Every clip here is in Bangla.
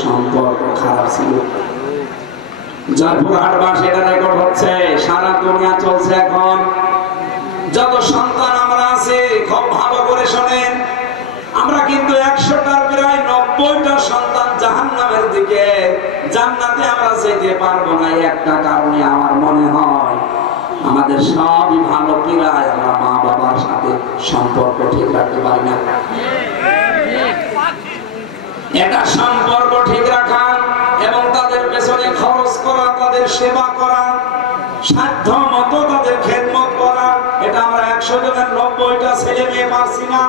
সম্পর্ক খারাপ ছিল। জয়পুরহাটবাসী এটা রেকর্ড হচ্ছে, সারা দুনিয়া চলছে এখন। যত সন্তান আমরা আছি খুব ভালো করে শোনেন, আমরা কিন্তু 100টার প্রায় 90টা সন্তান জাহান্নামের দিকে, জান্নাতে আমরা যেতে পারবো না। একটা কারণে আমার মনে হয় আমাদের সবই ভালো কিরায় আমরা মা বাবার সাথে সম্পর্ক ঠিক রাখতে পারি না। এটা সম্পর্ক ঠিক রাখা এবং তাদের পেছনে খরচ করা, তাদের সেবা করা, সাধ্য মতো তাদের খেদমত করা, এটা আমরা 100 জনের 90টা ছেলে মেয়ে পারছি না।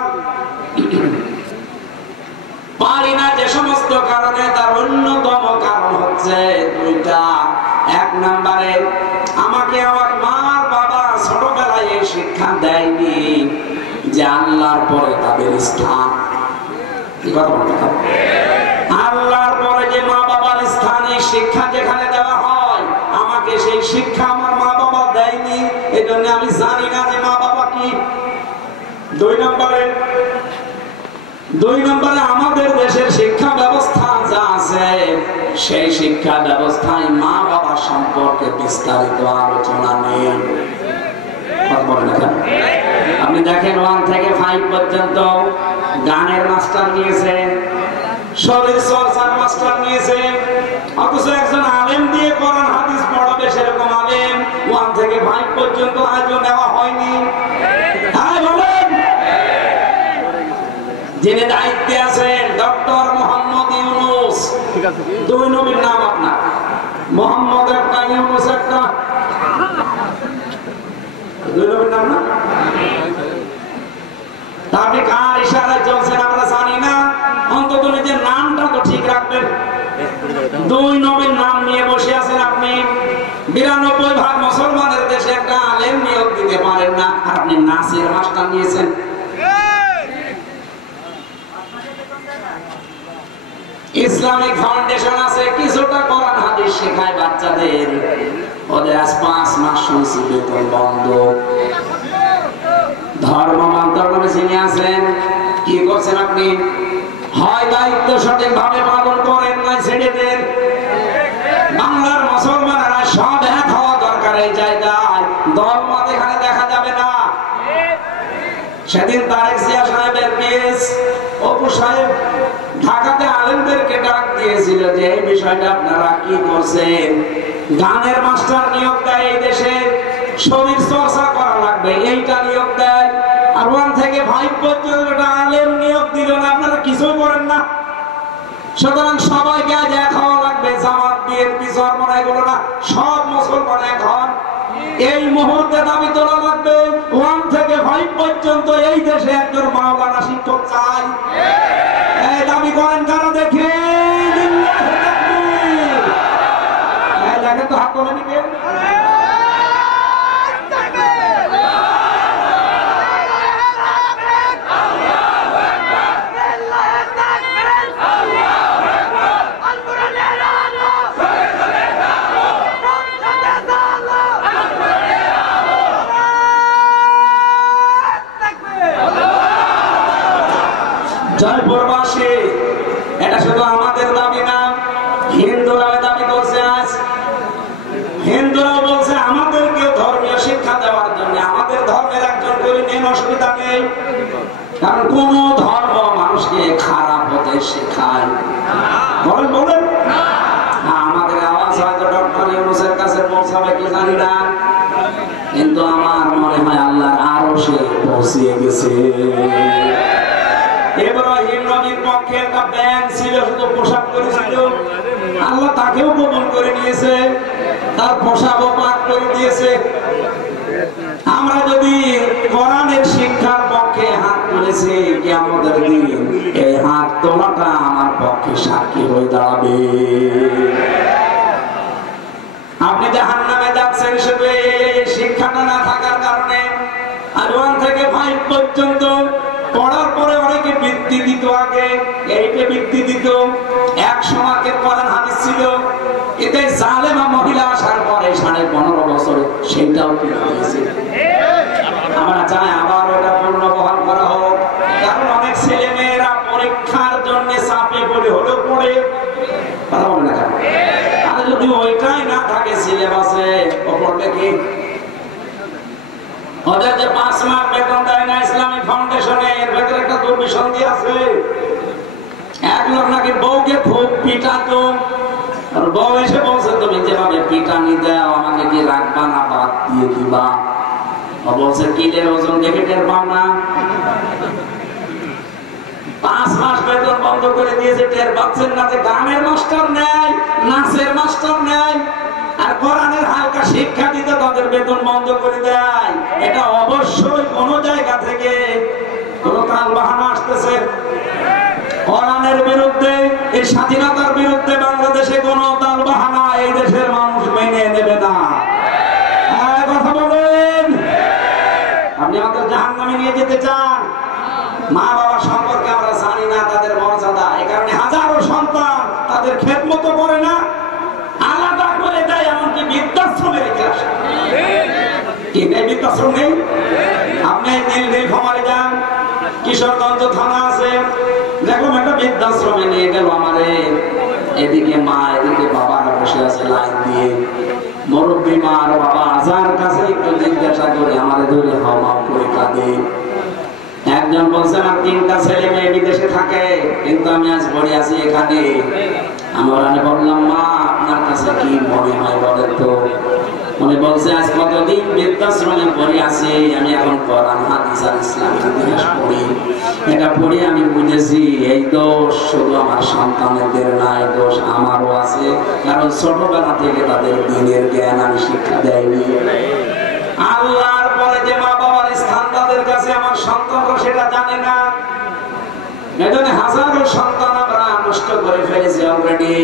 পারি না যে সমস্ত কারণে, তার অন্যতম কারণ হচ্ছে দুইটা। এক নম্বরে আমাকে আমার মার বাবা ছোটবেলায় এই শিক্ষা দেয়নি যে আল্লাহর পরে তাদের স্থান। কি কথা বলতে, আল্লাহর পরে যে মা বাবার স্থান, এই শিক্ষা যেখানে দেওয়া হয়, আমাকে সেই শিক্ষা আমার মা বাবা দেয়নি। এই জন্য আমি জানি না যে মা বাবা কি। দুই নম্বরে আমাদের দেশের শিক্ষা ব্যবস্থা যা আছে, সেই শিক্ষা ব্যবস্থায় মা বাবা সম্পর্কে বিস্তারিত আলোচনা নেই। আপনি দেখেন 1 থেকে 5 পর্যন্ত গানের মাস্টার নিয়েছে, শরীর চর্চার মাস্টার নিয়েছে, অথচ একজন আলেম দিয়ে কোরআন হাদিস পড়াবে সেরকম আলেম 1 থেকে 5 পর্যন্ত আজও নেওয়া হয়নি। যিনি দায়িত্বে আছেন ডক্টর মোহাম্মদ ইউনূস, 2 নবীর নাম আপনার, মোহাম্মদ একটা ইউনূস একটা, 2 নবীর নাম না? আপনি কার ইশারায় চলছেন আমরা জানি না, অন্তত নিজের নামটা তো ঠিক রাখবেন। 2 নবীর নাম নিয়ে বসে আছেন আপনি। 92% মুসলমানের দেশে একটা আলেম নিয়োগ দিতে পারেন না, আর আপনি নাসির মাস্টার নিয়েছেন। ইসলামিক ফাউন্ডেশন আছে, কিছুটা কোরআন হাদিস শেখায় বাচ্চাদের, ওদের আজ 5 মাস শুনছি বেতন বন্ধ। ধর্ম মন্ত্রণালয়ে যিনি আছেন, কি করছেন আপনি? হয় দায়িত্ব সঠিকভাবে পালন করেন, নয় ছেড়ে দেন। বাংলার মুসলমানেরা সব এক হওয়া দরকার এই জায়গায়, দলমত এখানে দেখা যাবে না। সেদিন তারেক জিয়া সাহেবের কেস, অপু সাহেব ঢাকাতে আলেমদেরকে ডাক দিয়েছিল যে এই বিষয়টা আপনারা কি করছেন। গানের মাস্টার নিয়োগ দেয় এই দেশে, শরীর চর্চা করা লাগবে এইটা নিয়োগ দেয়, আর 1 থেকে 5 পর্যন্ত আলেম নিয়োগ দিল না, আপনারা কিছুই করেন না। সুতরাং সবাইকে আজ এক হওয়া লাগবে, জামাত বিএনপি চরমোনা এগুলো না, সব মুসলমান এক হন। এই মুহূর্তে দাবি তোলা লাগবে 1 থেকে 5 পর্যন্ত এই দেশে একজন মাওলানা শিক্ষক চাই। এই দাবি করেন কারা দেখে? দেখেন তো হাত তোলেন কে? জয়পুরবাসী, এটা শুধু আমাদের দাবি না, হিন্দুরাও দাবি করছে। আজ হিন্দুরাও বলছে আমাদেরকে ধর্মীয় শিক্ষা দেওয়ার জন্য, আমাদের ধর্মের একজন করে নেন, অসুবিধা নেই। কারণ কোন ধর্ম মানুষকে খারাপ হতে শেখায়? বলেন আমাদের আওয়াজ হয়তো ডক্টর ইউনূসের কাছে পৌঁছাবে কি জানি না, কিন্তু আমার মনে হয় আল্লাহর আরশে পৌঁছে গেছে। ইব্রাহিম নবীর পক্ষে একটা ব্যাংক ছিল, শুধু পোশাক করেছিল, আল্লাহ তাকেও কবুল করে নিয়েছে, তার পোশাকও পাক করে দিয়েছে। আমরা যদি কোরআনের শিক্ষার পক্ষে হাত তুলেছি, কিয়ামতের দিন এই হাত তোলাটা আমার পক্ষে সাক্ষী হয়ে দাঁড়াবে। আপনি জাহান্নামে যাচ্ছেন শুধু এই শিক্ষাটা না থাকার কারণে। আর 1 থেকে 5 পর্যন্ত পড়ার পরে অনেকে বৃত্তি দিত, আগে এইটা বৃত্তি দিত, 100 মার্কের কোরআন হাদিস ছিল। এতে জালেমা মহিলা আসার পরে 15.5 বছরে সেটাও কেটে দিয়েছে। আমরা চাই আবার ওটা পুনর্বহাল করা হোক, কারণ অনেক ছেলে মেয়েরা পরীক্ষার জন্য চাপে পড়ে হলেও পড়ে কন্ডিশন দিয়ে আছে। এক লোক নাকি বউকে খুব পিটাতো, আর বউ এসে বলছে তুমি যেভাবে পিটানি দাও আমাকে কি রাখবা না বাদ দিয়ে দিবা? বলছে কিলের ওজন দেখে টের পাও না? 5 মাস বেতন বন্ধ করে দিয়েছে, টের পাচ্ছেন না যে গানের মাস্টার নেয়, নাচের মাস্টার নেয়, আর কোরআনের হালকা শিক্ষা দিতে তাদের বেতন বন্ধ করে দেয়। এটা অবশ্যই কোন জায়গা থেকে কোন কাল বাহানা আসতেছে। কোরআনের বিরুদ্ধে, এই স্বাধীনতার বিরুদ্ধে বাংলাদেশে কোন তাল বাহানা এই দেশের মানুষ মেনে নেবে না। কথা বলেন, আপনি আমাদের জাহান্নামে নিয়ে যেতে চান? মা বাবা সম্পর্কে আমরা জানি না তাদের মর্যাদা, এই কারণে হাজারো সন্তান তাদের খেদমত করে না, আলাদা করে দেয়, এমনকি বৃদ্ধাশ্রমে রেখে আসে। কি নেই? বৃদ্ধাশ্রম নেই? আপনি নীলফামারী যান, কিশোরগঞ্জ থানা আছে, দেখুন একটা বৃদ্ধাশ্রমে নিয়ে গেল আমারে, এদিকে মা এদিকে বাবারা বসে আছে লাইন দিয়ে, মুরব্বী মা আর বাবা যার কাছে একটু জিজ্ঞাসা করে আমারে ধরে হাওয়া করে কাঁদে। একজন বলছে আমার 3টা ছেলে মেয়ে বিদেশে থাকে, কিন্তু আমি আজ পড়ে আছি এখানে। আমি ওখানে বললাম মা আপনার কাছে কি মনে হয় বলেন তো? উনি বলছে আজ কতদিন বৃদ্ধাশ্রমে পড়ে আছি, আমি এখন কোরআন হাদিস আর ইসলামিক ইতিহাস পড়ি। এটা পড়ে আমি বুঝেছি এই দোষ শুধু আমার সন্তানদের না, এই দোষ আমারও আছে, কারণ ছোটবেলা থেকে তাদের দ্বীনের জ্ঞান আমি শিক্ষা দেয়নি। আল্লাহর পরে যে মা বাবার স্থান তাদের কাছে আমার সন্তানরা সেটা জানে না। এজন্য হাজারো সন্তান আমরা নষ্ট করে ফেলেছি অলরেডি,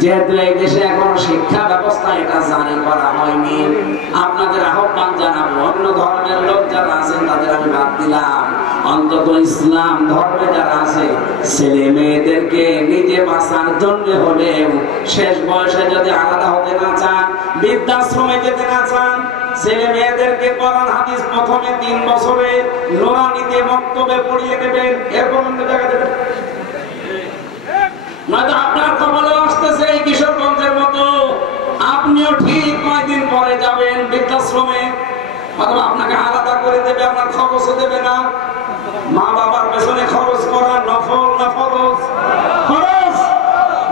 যেহেতু এই দেশে এখনো শিক্ষা ব্যবস্থা এটা জারি করা হয়নি। আপনাদের আহ্বান জানাবো, অন্য ধর্মের লোক যারা আছেন তাদের আমি বাদ দিলাম, অন্তত ইসলাম ধর্মে যারা আছে ছেলে মেয়েদেরকে নিজে বাঁচার জন্য হলেও শেষ বয়সে যদি আলাদা হতে না চান, বৃদ্ধাশ্রমে যেতে না চান, ছেলে মেয়েদেরকে কোরআন হাদিস প্রথমে 3 বছরে নুরানিতে মক্তবে পড়িয়ে দেবেন, এরপর অন্য জায়গায় দেবেন। নয়তো আপনার কপালে আসতেছে এই কিশোরগঞ্জের মতো, আপনিও ঠিক কয়েকদিন পরে যাবেন বৃদ্ধাশ্রমে, অথবা আপনাকে আলাদা করে দেবে, আপনার খরচও দেবে না। মা বাবার পেছনে খরচ করা নফল না ফরজ? খরচ।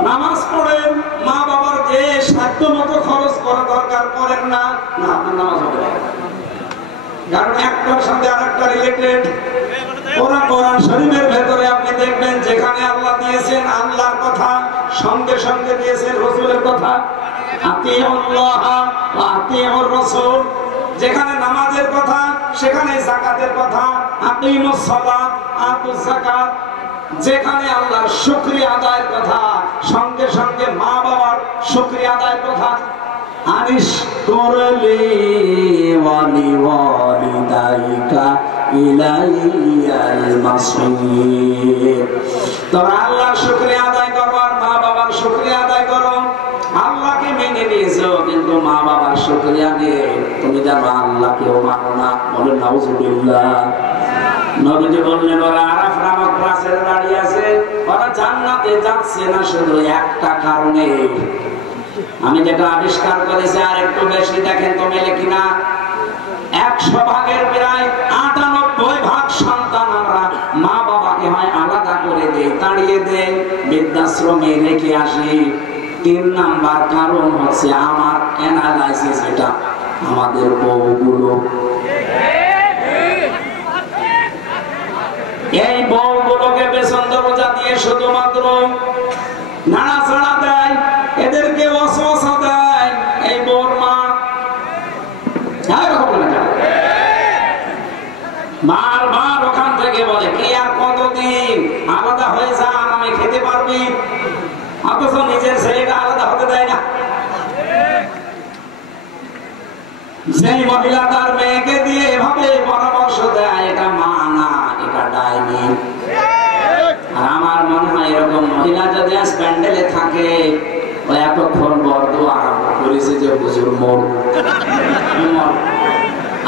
নামাজ পড়েন, মা বাবার যে সাধ্য মতো খরচ করা দরকার করেন না, না আপনার নামাজ হবে না, কারণ একটার সাথে আরেকটা রিলেটেড। কোরআন শরীফের ভেতরে আপনি দেখবেন যেখানে আল্লাহ দিয়েছেন আল্লাহর কথা, সঙ্গে সঙ্গে দিয়েছেন রাসূলের কথা, আতিউল্লাহ ওয়া আতিউর রাসূল। যেখানে নামাজের কথা সেখানে যাকাতের কথা, আকিমুস সালাত আতুজ যাকাত। যেখানে আল্লাহর শুকরিয়া আদায়ের কথা সঙ্গে সঙ্গে মা বাবার শুকরিয়া আদায়ের কথা। আনিশ করলি ওয়ালি ওয়ালিদাইকা ইলাইয়াল মাসির। তোমরা আল্লাহর শুকরিয়া আদায় করো আর মা বাবার শুকরিয়া আদায় করো। আল্লাহকে মেনে নিয়েছো কিন্তু মা বাবার শুকরিয়া নিয়ে তুমি জানো আল্লাহকেও মানো না, বলেন নাউজুবিল্লাহ। নবীজি বললেন ওরা আরাফ নামক গাছের দাঁড়িয়ে আছে, ওরা জান্নাতে যাচ্ছে না শুধু একটা কারণে, আমি যেটা আবিষ্কার করেছি আর একটু বেশি দেখেন তো মেলে কিনা। 100 ভাগের প্রায় 98 ভাগ সন্তান আমরা মা বাবাকে হয় আলাদা করে দেই, তাড়িয়ে দেই, বৃদ্ধাশ্রমে রেখে আসি। 3 নাম্বার কারণ হচ্ছে আমার অ্যানালাইসিস, এটা আমাদের বউগুলো, এই বউগুলোকে বেসন দরজা দিয়ে শুধুমাত্র নাড়াচাড়া দেয়, এদেরকে ওয়াসওয়াসা দেয়। এই বউর মা বারবার ওখান থেকে বলে কি আর কতদিন আলাদা হয়ে যান, আমি খেতে পারবি, অথচ নিজের ছেলেকে আলাদা হতে দেয় না। যেই মহিলা তার মেয়েকে দিয়ে এভাবে পরামর্শ দেয়, এটা মা না, এটা ডাইনি। আর আমার মনে হয় এরকম মহিলা যদি আজ প্যান্ডেলে থাকে, ও এতক্ষণ বর্দ আরম্ভ করেছে যে হুজুর মরব,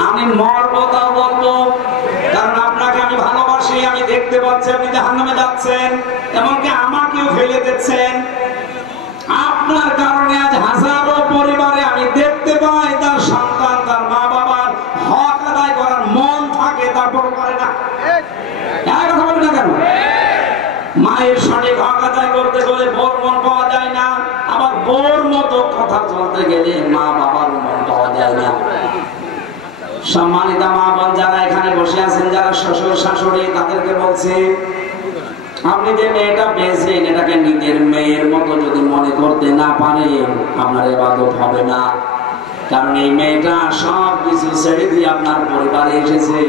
আমি মরবো তাও বলবো, কারণ আপনাকে আমি ভালোবাসি, আমি দেখতে পাচ্ছি আপনি জাহান্নামে যাচ্ছেন, এমনকি আমাকেও ফেলে দিচ্ছেন। আপনার কারণে আজ হাজারো পরিবারে আমি দেখতে পাই তার সন্তান তার মা বাবার হক আদায় করার মন থাকে, তারপর করে না। কথা বলেন না কেন? করতে গেলে বোর মন পাওয়া যায় না, আবার বোর মতো কথা চলতে গেলে মা বাবার মন পাওয়া যায় না। সম্মানিত মা বোন যারা এখানে বসে আছেন, যারা শ্বশুর শাশুড়ি, তাদেরকে বলছি, আপনি যে মেয়েটা পেয়েছেন এটাকে নিজের মেয়ের মতো যদি মনে করতে না পারেন, আপনার ইবাদত হবে না। কারণ এই মেয়েটা সব কিছু ছেড়ে দিয়ে আপনার পরিবারে এসেছে।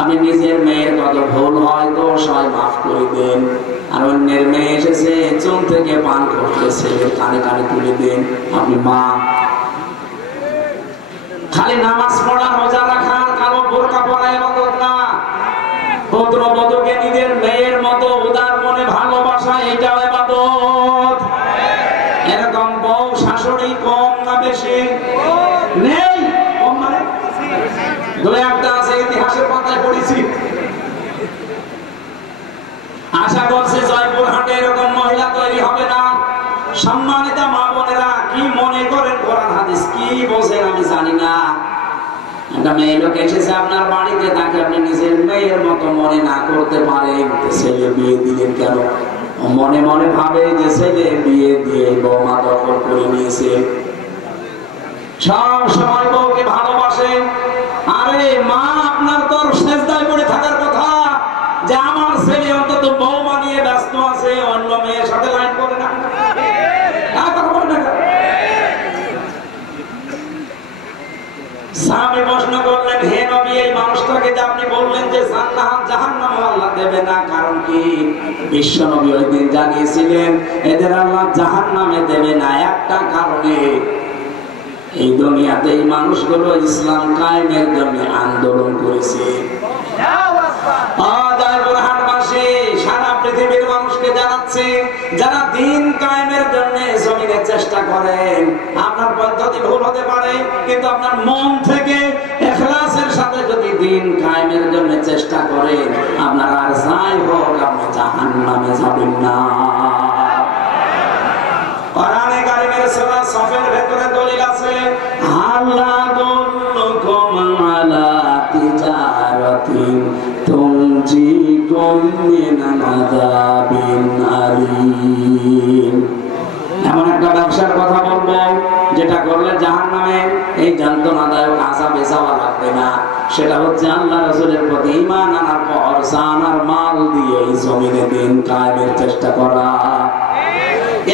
আপনি নিজের মেয়ের কত ভুল হয় দোষ হয় মাফ করে দেন, আর অন্যের মেয়ে এসেছে চুন থেকে পান করতেছে কানে কানে তুলে দেন। আপনি মা, খালি নামাজ পড়া রোজা রাখা কালো বোরকা পরা ইবাদত না, পুত্র বধূকে নিজের মেয়ের মতো উদার মনে ভালোবাসা, এটাও ইবাদত। এরকম বউ শাশুড়ি কম না বেশি? নেই, কম মানে দুই একটা আছে, ইতিহাসের পাতায় পড়েছি। আশা করছি জয়পুরহাটে এরকম মহিলা তৈরি হবে না। সম্মানিত মা বোনেরা, কি মনে করেন কোরআন হাদিস কি বোঝেন আমি জানি না। একটা মেয়ে লোক এসেছে আপনার বাড়িতে, তাকে আপনি নিজের মেয়ের মতো মনে না করতে পারেন, ছেলে বিয়ে দিলেন কেন? মনে মনে ভাবে যে ছেলে বিয়ে দিয়ে বৌমা দখল করে নিয়েছে। সব সময় বউকে ভালোবাসে। আরে মা, আপনার তো সেজদায় পড়ে থাকার কথা যে আমার ছেলে অন্তত বৌমা নিয়ে ব্যস্ত আছে, অন্য মেয়ের সাথে লাইন করে না। সাহাবী প্রশ্ন করলেন, হে নবী, এই মানুষটাকে যে আপনি বললেন যে জাহান্নাম আল্লাহ দেবে না, কারণ কি? বিশ্ব নবী ওই দিন জানিয়েছিলেন এদের আল্লাহ জাহান্নামে দেবে না একটা কারণে, এই দুনিয়াতে এই মানুষগুলো ইসলাম কায়েমের জন্য আন্দোলন করেছে। সারা পৃথিবীর মানুষকে জানাচ্ছে, যারা দিন কায়েমের জন্য জমিনে চেষ্টা করেন, আপনার পদ্ধতি ভুল হতে পারে, কিন্তু আপনার মন থেকে ইখলাসের সাথে যদি দিন কায়েমের জন্য চেষ্টা করেন, আপনার আর যাই হোক আপনি জাহান্নামে যাবেন না। কোরআনে কারীমের সূরা সফের ভেতরে দলিল আছে, আল্লাহ দুল্লুকুম আলা তিজারাতিন তুনজিকুম মিন আযাবিন আলীম। এমন একটা ব্যবসার কথা বলবো যেটা করলে জাহান্নামে এই যন্ত্রণাদায়ক আযাবে যাওয়া লাগবে না। সেটা হচ্ছে আল্লাহ রাসূলের প্রতি ঈমান আনার পর জান আর মাল দিয়ে এই জমিনে দিন কায়েমের চেষ্টা করা।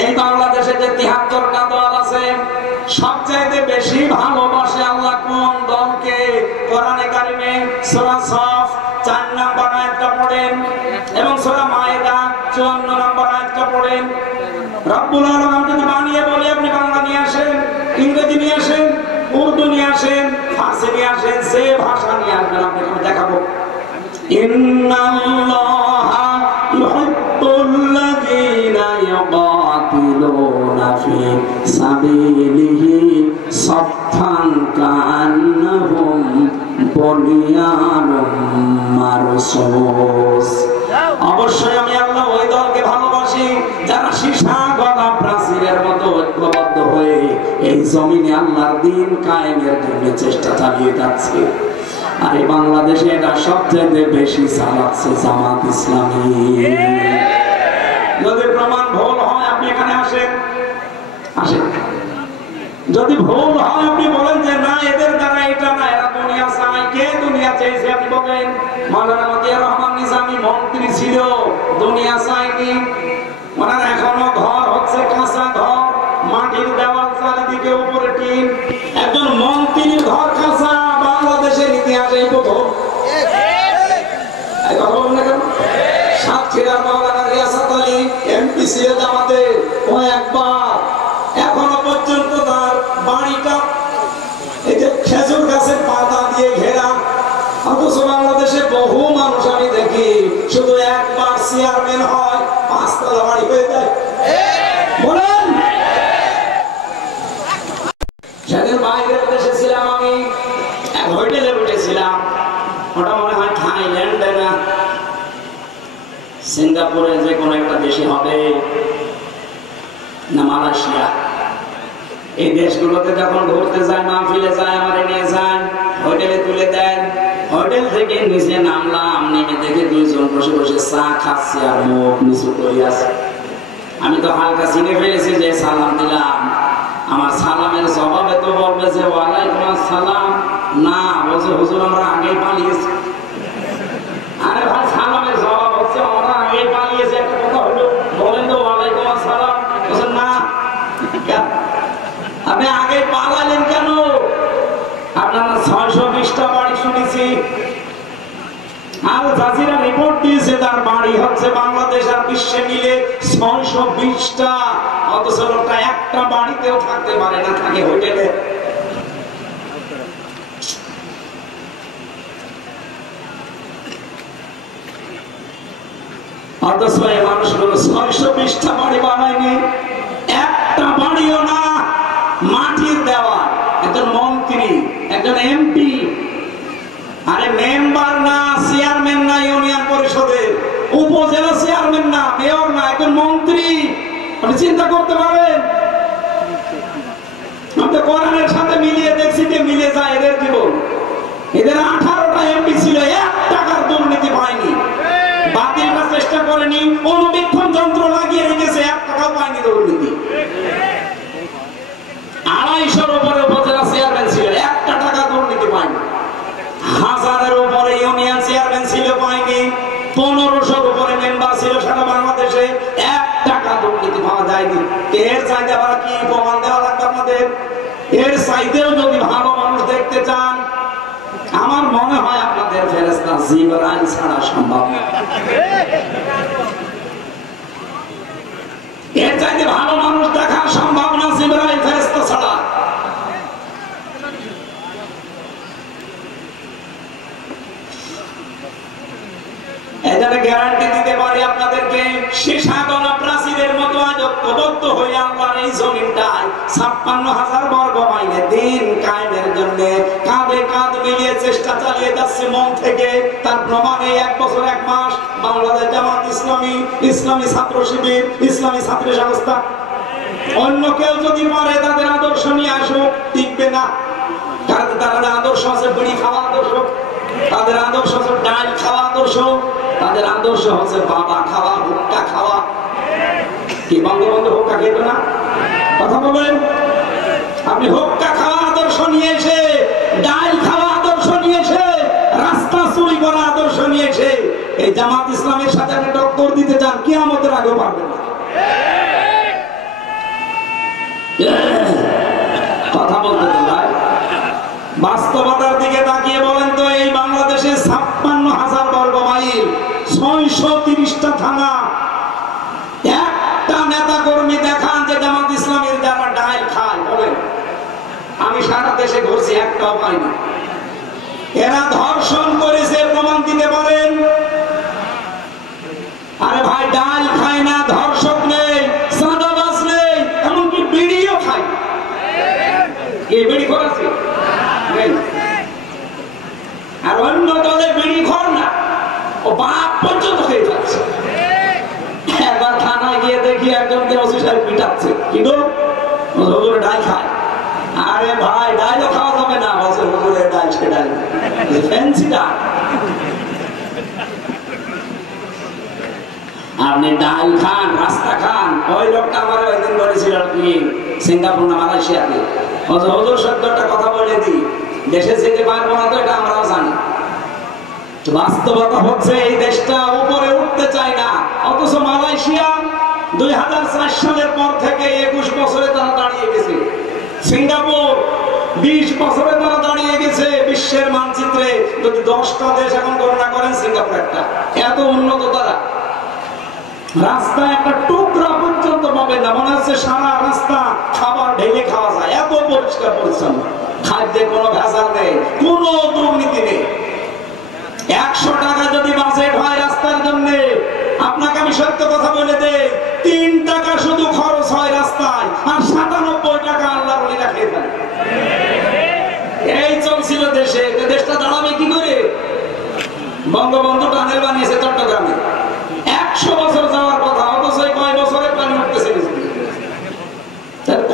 এই বাংলাদেশে যে ৭৩টা দল আছে, সবচেয়ে বেশি ভালোবাসে আল্লাহ কোন দলকে? কোরআনে কারিমে সূরা সফ ৪ নম্বর আয়াতটা পড়েন এবং সূরা মায়েদা ৫৪ নম্বর আয়াতটা পড়েন। রব্বুল আলামিন যদি বানিয়ে বলে আপনি বাংলা নিয়ে আসেন, ইংরেজি নিয়ে আসেন, উর্দু নিয়ে আসেন, ফার্সি নিয়ে আসেন, যে ভাষা নিয়ে আসবেন আপনাকে দেখাবো। ইন্নাল্লাহা ইউহিব্বুল্লাযীনা ইউকাতিলুনা ফি সাবিলিহি সাফফান কাআন্নাহুম বুনিয়ানুম মারসুস। অবশ্যই আমি আল্লাহ ওই দলকে ভালোবাসি যারা সীসা গলা প্রাচীরের মতো ঐক্যবদ্ধ হয়ে এই জমিনে আল্লাহর দ্বীন কায়েমের জন্য চেষ্টা চালিয়ে যাচ্ছে। আর এই বাংলাদেশে এটা সবচেয়ে বেশি চালাচ্ছে জামাত ইসলামী। যদি প্রমাণ ভুল হয় আপনি এখানে আসেন, যদি ভুল হয় আপনি বলেন যে না এদের দ্বারা এটা না, এরা দুনিয়া চায়। কে দুনিয়া চেয়েছে আপনি বলেন? মাওলানা মতিয়ার রহমান নিজামী মন্ত্রী ছিল, দুনিয়া চায়নি। ওনার এখনো ঘর হচ্ছে কাঁচা ঘর, মাটির দেওয়াল, চারিদিকে উপরে টিন। একজন মন্ত্রীর ঘর কাঁচা বাংলাদেশের ইতিহাসে প্রথম। সাতক্ষীরার মাওলানা রিয়াসাত আলী এমপি ছিল জামাতে, ও একবার এখনো পর্যন্ত তার বাড়িটা এই যে খেজুর গাছের পাতা দিয়ে ঘেরা। অথচ বাংলাদেশে বহু মানুষ আমি দেখি শুধু একবার চেয়ারম্যান হয়, ৫ তলা বাড়ি হয়ে যায়। বলেন, সেদিন বাইরের দেশে ছিলাম, আমি এক হোটেলে উঠেছিলাম, ওটা মনে হয় থাইল্যান্ডে না সিঙ্গাপুরে, যে কোনো একটা দেশে হবে, না মালয়েশিয়া। এই দেশগুলোতে যখন ঘুরতে যায়, মাহফিলে যায়, আমার নিয়ে যান, হোটেলে তুলে দেন। হোটেল থেকে নিচে নামলাম, নেমে দেখে ২ জন বসে বসে চা খাচ্ছে আর মুখ নিচু করে আছে। আমি তো হালকা চিনে ফেলেছি যে সালাম দিলাম, আমার সালামের জবাবে তো বলবে যে ওয়ালাইকুম আসসালাম। না, বলছে হুজুর আমরা আগেই পালিয়েছি। আরে ভাই, সালামের জবাব হচ্ছে আমরা আগেই পালিয়েছি, একটা কথা হলো বলেন তো ওয়ালাইকুম আসসালাম। বলছেন না, আপনি আগে পালালেন কেন? আপনার 620টা বাড়ি শুনেছি। আল জাজিরা রিপোর্ট দিয়েছে তার বাড়ি হচ্ছে বাংলাদেশ আর বিশ্বে মিলে 620টা, অথচ লোকটা একটা বাড়িতেও থাকতে পারে না, থাকে হোটেলে। অথচ এই মানুষগুলো 620টা বাড়ি বানায়নি, একটা বাড়িও না, মাটির দেওয়া। একজন মন্ত্রী, একজন এমপি, আরে মেম্বার না, চেয়ারম্যান না ইউনিয়ন পরিষদের, উপজেলা চেয়ারম্যান না, মেয়র না, একজন মন্ত্রী। আপনি চিন্তা করতে পারেন? আমি তো কোরআনের সাথে মিলিয়ে দেখছি যে মিলে যায় এদের জীবন। এদের 18টা এমপি ছিল, 1 টাকার দুর্নীতি পায়নি, বাতিলটা চেষ্টা করেনি, অনুবীক্ষণ যন্ত্র লাগিয়ে রেখেছে, 1 টাকাও পায়নি দুর্নীতি। 250-এর উপরে উপজেলা চেয়ারম্যান ছিল, 1 টাকা দুর্নীতি পায়নি। 1000-এর উপরে ইউনিয়ন চেয়ারম্যান ছিল, পায়নি। 1500-র উপরে মেম্বার ছিল সারা বাংলাদেশে, 1 টাকা দুর্নীতি পাওয়া যায়নি। এর চাইতে আবার কি প্রমাণ দেওয়া লাগবে আপনাদের? এর চাইতেও যদি ভালো মানুষ দেখতে চান, আমার মনে হয় আপনাদের ফেরেশতা জিবরাইল ছাড়া সম্ভব না। এর চাইতে ভালো মানুষ দেখা সম্ভব না জিবরাইল ফেরেশতা ছাড়া। এখানে গ্যারান্টি দিতে পারি আপনাদেরকে, শেষাগলা প্রাচীরের মতো আজ ঐক্যবদ্ধ হয়ে আল্লাহর এই জমিনটায় 56,000 বর্গ মাইলে দিন কায়েমের জন্য কাঁধে কাঁধ মিলিয়ে চেষ্টা চালিয়ে যাচ্ছে মন থেকে। তার প্রমাণে 1 বছর 1 মাস বাংলাদেশ জামাত ইসলামী, ইসলামী ছাত্র শিবির, ইসলামী ছাত্র সংস্থা, অন্য কেউ যদি পারে তাদের আদর্শ নিয়ে আসুক, টিকবে না। কারণ তাদের আদর্শ আছে বিড়ি খাওয়া আদর্শ, তাদের আদর্শ হচ্ছে ডাল খাওয়া আদর্শ, তাদের আদর্শ হচ্ছে বাবা খাওয়া, হুক্কা খাওয়া। কি বঙ্গবন্ধু হুক্কা খেত না? কথা বলেন। আপনি হুক্কা খাওয়া আদর্শ নিয়ে এসে, ডাল খাওয়া আদর্শ নিয়ে এসে, রাস্তা চুরি করা আদর্শ নিয়ে এসে এই জামাত ইসলামের সাথে আপনি টক্কর দিতে চান, কিয়ামতের আগেও পারবেন না। কথা বলতে দেন ভাই। বাস্তবতার দিকে তাকিয়ে বলেন তো, এই বাংলাদেশে 56,000 বর্গ মাইল, 630টা থানা, একটা নেতা কর্মী দেখান যে জামাত ইসলামের যারা ডাল খায়, বলেন। আমি সারা দেশে ঘুরছি, একটাও পাইনি। এরা ধর্ষণ করেছে, প্রমাণ দিতে পারেন? আরে ভাই, ডাল খায় না, ধর্ষক নেই, চাঁদাবাজ নেই, এমনকি বিড়িও খায়। এই বিড়ি করেছে আর অন্য দলে বিড়ি ঘর না, ও বাপ পর্যন্ত হয়ে যাচ্ছে। একবার থানায় গিয়ে দেখি একজনকে ওসি সাহেব পিটাচ্ছে, কি গো হুজুরে ডাল খায়। আরে ভাই, ডালও খাওয়া যাবে না, বলছে হুজুরে ডাল, সে ডাল ফ্যান্সি ডাল। আপনি ডাল খান, রাস্তা খান। ওই লোকটা আমার ওইদিন বলেছিল কি সিঙ্গাপুর না মালয়েশিয়াতে, হুজুর সত্যটা কথা বলে দিই, দেশে যেতে পারবো না তো এটা আমরাও জানি। বাস্তবতা হচ্ছে এই দেশটা উপরে উঠতে চায় না, অথচ মালয়েশিয়া 2004 সালের পর থেকে 21 বছরে তারা দাঁড়িয়ে গেছে। সিঙ্গাপুর 20 বছরে তারা দাঁড়িয়ে গেছে বিশ্বের মানচিত্রে। যদি 10টা দেশ এখন গণনা করেন, সিঙ্গাপুর একটা। এত উন্নত তারা। রাস্তায় একটা টুকরা পর্যন্ত পাবে না, মনে হচ্ছে সারা রাস্তা খাবার ঢেলে খাওয়া যায়, এত পরিষ্কার পরিচ্ছন্ন। খাদ্যে কোনো ভেজাল নেই, কোনো দুর্নীতি নেই। 100 টাকা যদি বাজেট হয় রাস্তার জন্য, আপনাকে আমি সত্য কথা বলে দেই, 3 টাকা শুধু খরচ হয় রাস্তায়, আর 97 টাকা আল্লাহর ওলিরা খেয়ে ফেলে। এই চলছিল দেশে। দেশটা দাঁড়াবে কি করে? বঙ্গবন্ধু টানেল বানিয়েছে চট্টগ্রামে, 100 বছর যাওয়ার কথা, অথচ কয় বছরে পানি উঠতেছে।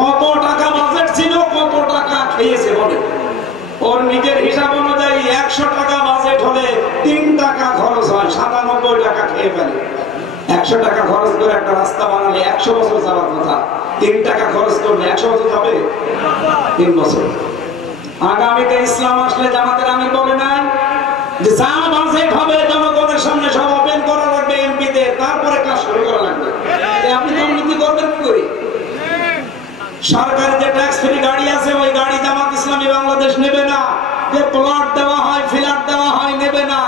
কত টাকা বাজেট ছিল, কত টাকা খেয়েছে বলে? ওর নিজের হিসাব অনুযায়ী 100 টাকা বাজেট হলে 3 টাকা খরচ হয়, 97 টাকা খেয়ে ফেলে। 100 100 টাকা খরচ করে একটা রাস্তা বানালে 100 বছর যাওয়ার কথা, 3 টাকা খরচ করলে 100 বছর যাবে? 3 বছর। আগামীতে ইসলাম আসলে জামাতের আমির বলে নাই যে যা বাজেট হবে জনগণের সামনে সব ওপেন করা লাগবে এমপিতে, তারপরে কাজ শুরু করা লাগবে। আপনি দুর্নীতি করবেন কি করে? সরকারের যে ট্যাক্স ফ্রি গাড়ি আছে ওই গাড়ি জামাত ইসলামী বাংলাদেশ নেবে না, যে প্লট দেওয়া হয় ফ্ল্যাট দেওয়া হয় নেবে না।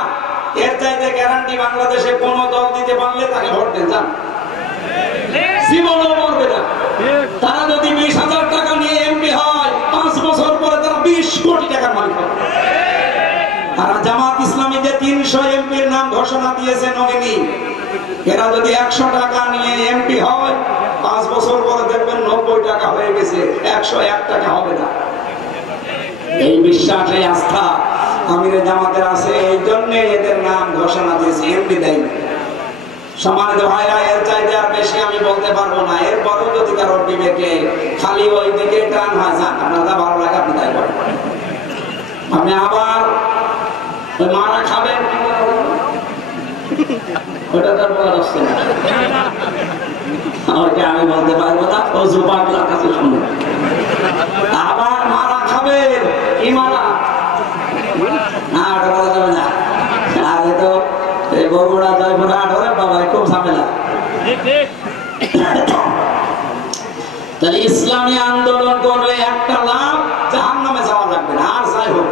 এর চাইতে গ্যারান্টি বাংলাদেশে কোন দল দিতে পারলে তাকে ভোট দেন, যান, জীবনও মরবে না। তারা যদি 20,000 টাকা নিয়ে এমপি হয় 5 বছর পরে তারা 20 কোটি টাকার মালিক হবে। তারা জামাত ইসলামী যে 300 এমপির নাম ঘোষণা দিয়েছে নমিনি, এরা যদি 100 টাকা নিয়ে এমপি হয় 5 বছর পরে দেখবেন 90 টাকা হয়ে গেছে, 101 টাকা হবে না। এই বিশ্বাস এই আস্থা আমিরে জামাতের আছে, এই জন্য এদের নাম ঘোষণা দিয়েছে, এমপি দেয়নি। সম্মানিত ভাইরা, এর চাইতে আর বেশি আমি বলতে পারবো না। এরপরও যদি কারো বিবেকে খালি ওই দিকে টান হয়, যান, আপনার যা ভালো লাগে আপনি তাই করেন। আপনি আবার ওই মারা খাবেন, ওটা তার বলা যাচ্ছে না, ওইটা আমি বলতে পারবো না, ফজু পাগলার কাছে শুনুন। আবার মারা খাবেন, কি মারা? না, ওটা বলা যাবে না। আগে তো এই বগুড়া জয়পুরা ধরে বাবাই খুব ঝামেলা। তাহলে ইসলামী আন্দোলন করলে একটা লাভ, জাহান্নামে যাওয়া লাগবে না। আর যাই হোক,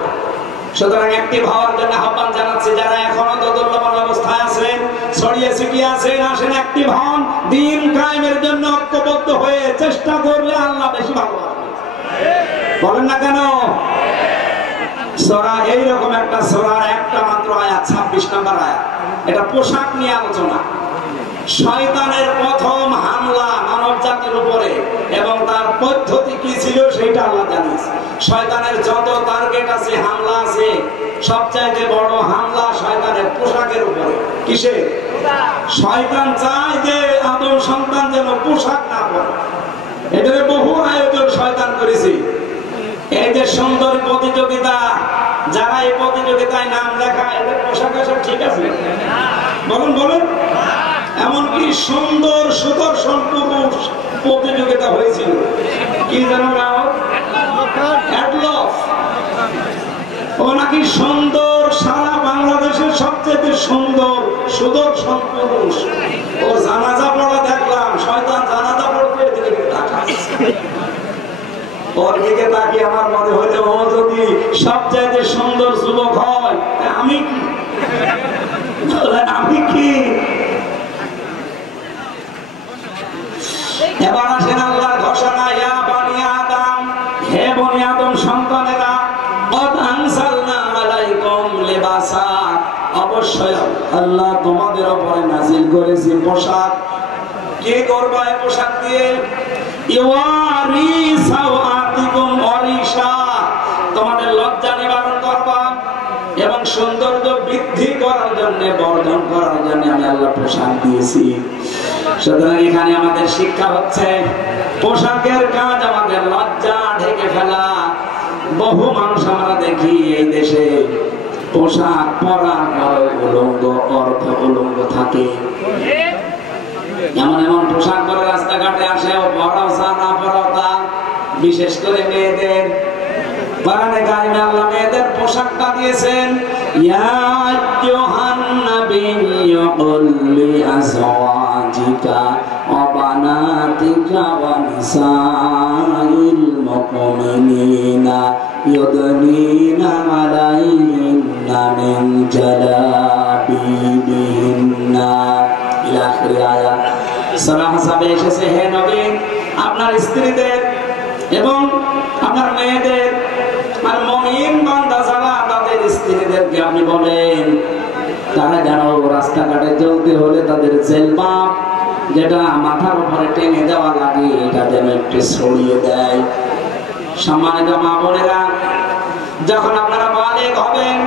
সুতরাং অ্যাক্টিভ হওয়ার জন্য আহ্বান জানাচ্ছি। যারা এখনো দোদুল্যমান অবস্থায় আছেন, ছড়িয়ে ছিটিয়ে আছেন, আসেন অ্যাক্টিভ হন। দ্বীন কায়েমের জন্য ঐক্যবদ্ধ হয়ে চেষ্টা করলে আল্লাহ বেশি ভালোবাসবে। বলেন না কেন? সূরা এইরকম একটা সূরার একটা মাত্র আয়াত, 26 নম্বর আয়াত, এটা পোশাক নিয়ে আলোচনা। শয়তানের প্রথম হামলা মানব জাতির উপরে এবং তার পদ্ধতি কি ছিল সেটা আল্লাহ জানিয়েছে। শয়তানের যত টার্গেট আছে, হামলা আছে, সবচাইতে বড় হামলা শয়তানের পোশাকের উপরে। কিসে? শয়তান চায় যে আদম সন্তান যেন পোশাক না পরে। এদের বহু আয়োজন শয়তান করেছে। এই যে সুন্দর প্রতিযোগিতা, যারা এই প্রতিযোগিতায় নাম লেখা, এদের পোশাক আশাক ঠিক আছে? বলুন বলুন। এমনকি সুন্দর সুদর্শন পুরুষ প্রতিযোগিতা হয়েছিল, কি যেন নাম? অ্যাডলফ। ও নাকি সুন্দর, সারা বাংলাদেশের সবচেয়ে সুন্দর সুদর্শন পুরুষ। ও জানাজা পড়া দেখলাম, শয়তান জানাজা পড়তে এদিকে তাকাচ্ছে। ওর দিকে তাকিয়ে আমার মনে হইলে ও যদি সবচেয়ে সুন্দর যুবক হয়, আমি কি? আমি কি? এবার আসেন আল্লাহর ঘোষণা, ইয়া বনি আদম, হে বনি আদম সন্তানেরা, কদ আনজালনা আলাইকুম লিবাসা, অবশ্যই আল্লাহ তোমাদের উপরে নাযিল করেছি পোশাক। কি করবা এই পোশাক দিয়ে? ইওয়ারি সাওআতিকুম ওয়ারিশা, তোমাদের লজ্জা নিবারণ করবা এবং সৌন্দর্য বৃদ্ধি করার জন্য, বর্ধন করার জন্য আমি আল্লাহ পোশাক দিয়েছি। সুতরাং এখানে আমাদের শিক্ষা হচ্ছে পোশাকের কাজ আমাদের লজ্জা ঢেকে ফেলা। বহু মানুষ আমরা দেখি এই দেশে পোশাক পরার পরে উলঙ্গ, অর্ধ উলঙ্গ থাকে। এমন এমন পোশাক পরে রাস্তাঘাটে আসে, পরাও চা না পরাও তা। বিশেষ করে মেয়েদের, কোরআনে কারিমে আল্লাহ মেয়েদের পোশাকটা দিয়েছেন, ইয়া আইয়ুহান নাবিয়্যু কুল লিআজওয়াজিকা ওয়া বানাতিকা ওয়া নিসাইল মুমিনিনা ইউদনিনা আলাইহিন্না মিন জালাবিবিহিন্না, ইলা আখির আয়াত। সূরা হাসাবে এসেছে, হে নবী, আপনার স্ত্রীদের এবং আপনার মেয়েদের আর মুমিন বান্দা যারা, তাদের স্ত্রীদেরকে আপনি বলেন তারা যেন রাস্তাঘাটে চলতে হলে তাদের জেলবাব, যেটা মাথার উপরে টেনে দেওয়া লাগে, এটা যেন একটু ছড়িয়ে দেয়। সম্মানিত মা বোনেরা, যখন আপনারা বালিগ হবেন,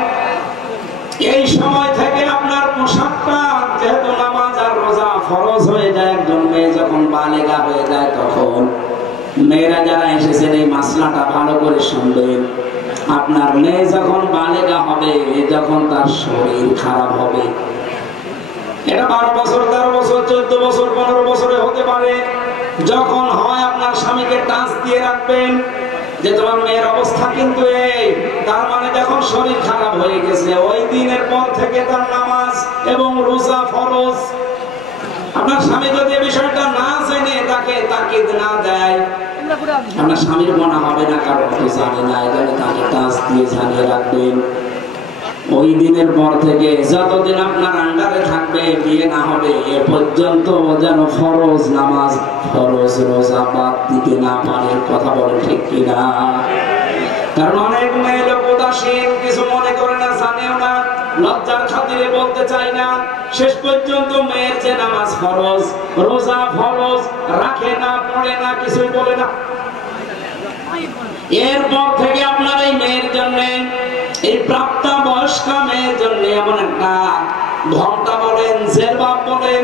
এই সময় থেকে আপনার পোশাকটা, যেহেতু নামাজ আর রোজা ফরজ হয়ে যায়, একজন মেয়ে যখন বালিগা হয়ে যায়, তখন মেয়েরা যারা এসেছেন এই মাসলাটা ভালো করে শুনবেন। আপনার মেয়ে যখন বালিগা হবে, যখন তার শরীর খারাপ হবে, এটা 12 বছর, 13 বছর, 14 বছর, 15 বছরে হতে পারে। যখন হয় আপনার স্বামীকে টাচ দিয়ে রাখবেন যে তোমার মেয়ের অবস্থা কিন্তু এই, তার মানে যখন শরীর খারাপ হয়ে গেছে ওই দিনের পর থেকে তার নামাজ এবং রোজা ফরজ। আপনার স্বামী যদি বিষয়টা না জেনে তাকে তাকিদ না দেয়, আপনার স্বামীর মনে হবে না, কারণ তো জানে না, এখানে তাকে টাচ দিয়ে জানিয়ে রাখবেন। ওই দিনের পর থেকে যতদিন আপনার আন্ডারে থাকবে, বিয়ে না হবে এ পর্যন্ত যেন ফরজ নামাজ, ফরজ রোজা বাদ দিতে না পারে। কথা বলে ঠিক কিনা? কারণ অনেক মেয়ে লোক উদাসীন, কিছু মনে করে না, জানেও না, লজ্জার খাতিরে বলতে চাই না। শেষ পর্যন্ত মেয়ের যে নামাজ ফরজ, রোজা ফরজ, রাখে না, পড়ে না, কিছুই বলে না। এরপর থেকে আপনার এই মেয়ের জন্য, এই প্রাপ্তা বয়স্কা মেয়ের জন্য এমন একটা ঘন্টা বলেন, জেলবাব বলেন,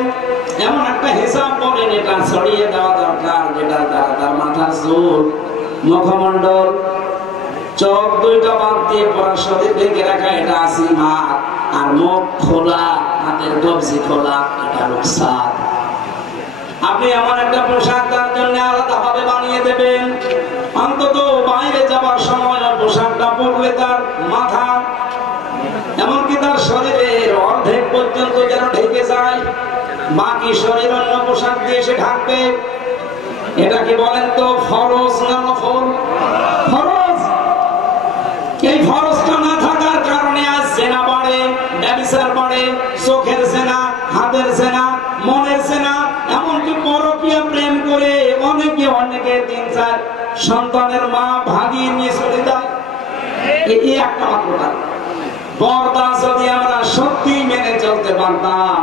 এমন একটা হিসাব বলেন, এটা ছড়িয়ে দেওয়া দরকার, যেটা দ্বারা তার মাথার চুল, মুখমণ্ডল, চোখ দুইটা বাদ দিয়ে পড়া শরীর ঢেকে রাখা, এটা আসিমাত, আর মুখ খোলা, হাতের কবজি খোলা, এটা রুখসাত। আপনি এমন একটা পোশাক তার জন্য আলাদা ভাবে বানিয়ে দেবেন, অন্তত বাইরে যাবার সময় পোশাকটা পরলে তার মাথা এমনকি তার শরীরের অর্ধেক পর্যন্ত যেন ঢেকে যায়, বাকি শরীর অন্য পোশাক দিয়ে সে ঢাকবে। এটা কি বলেন তো ফরজ না নফল? ফরজ। এই ফরজটা না থাকার কারণে আজ জেনা বাড়ে, ব্যভিচার বাড়ে, চোখের জেনা, হাতের জেনা, মনের জেনা, এমনকি পরকীয়া প্রেম করে অনেকে 3-4 সন্তানের মা ভাগিয়ে নিয়ে চলে যায়। এই একটা মাত্র কারণ। পর্দা যদি আমরা সত্যি মেনে চলতে পারতাম,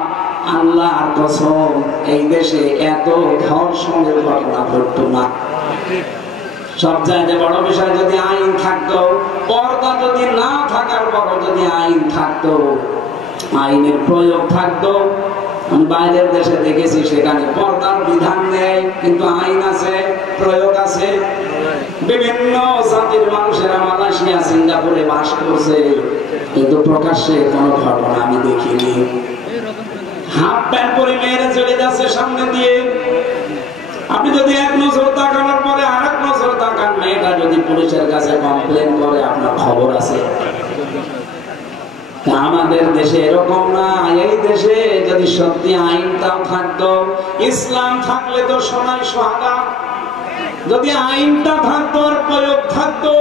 আল্লাহর কসম এই দেশে এত ধর্ষণের ঘটনা ঘটতো না। সব জায়গায় বড় বিষয় যদি আইন থাকতো, পর্দা যদি না থাকার পর যদি আইন থাকতো, আইনের প্রয়োগ থাকতো। আমি বাইরের দেশে দেখেছি সেখানে পর্দার বিধান নেই, কিন্তু আইন আছে, প্রয়োগ আছে। বিভিন্ন জাতির মানুষেরা মালয়েশিয়া, সিঙ্গাপুরে বাস করছে, কিন্তু প্রকাশ্যে কোনো ঘটনা আমি দেখিনি। হাফ প্যান্ট পরে মেয়েরা চলে যাচ্ছে সামনে দিয়ে। আপনি যদি এক নজর তাকানোর পরে আর এক নজর তাকান, মেয়েটা যদি পুলিশের কাছে কমপ্লেন করে, আপনার খবর আছে। আমাদের দেশে এরকম না। এই দেশে যদি সত্যি আইনটাও থাকতো, ইসলাম থাকলে তো সোনাই সোহাগা, যদি আইনটা থাকতো আর প্রয়োগ থাকতো,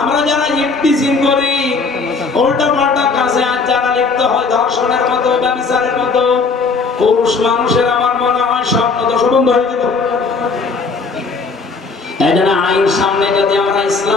আমরা যারা ইফতিজিং করি, উল্টা পাল্টা কাজে আজ যারা লিপ্ত হয়, ধর্ষণের মতো, ব্যভিচারের মতো, পুরুষ মানুষের আমার মনে হয় স্বপ্ন দোষ বন্ধ হয়ে যেত। এই জন্য আইন সামনে যদি আমরা ইসলাম